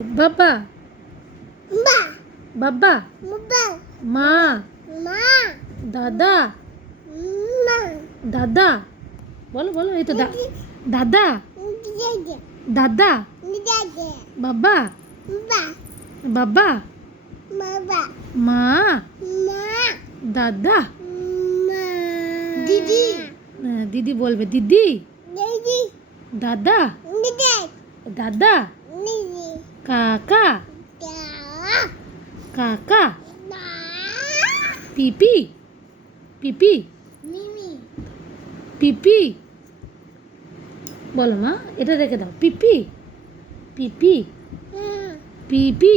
বাবা বাবা মা দাদা দাদা বলো বলো এই তো দাদা দাদা বাবা বাবা মা দাদা দিদি দিদি বলবে দিদি দাদা দাদা কাকা কাকা পিপি পিপি মিমি পিপি বলো মা এটা রেখে দাও পিপি পিপি পিপি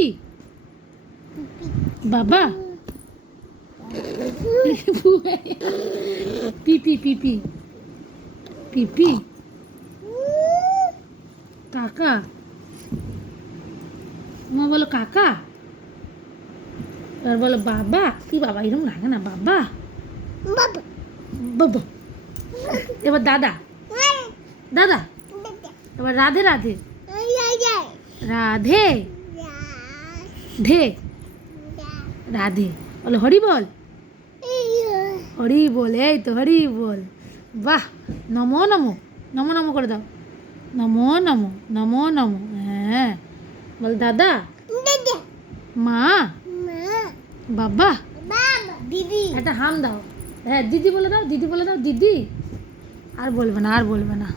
বাবা পিপি পিপি পিপি কাকা মা বলো কাকা আর বলো বাবা কি বাবা এরকম লাগে না বাবা বাবা এবার দাদা দাদা এবার রাধে রাধে রাধে ধে রাধে বলো হরি বল হরি বল এই তো হরি বল বাহ নমো নমো নমো নমো করে দাও নমো নমো নমো নমো হ্যাঁ বল দাদা মা বাবা দিদি একটা হাম দাও হ্যাঁ দিদি বলে দাও দিদি বলে দাও দিদি আর বলবে না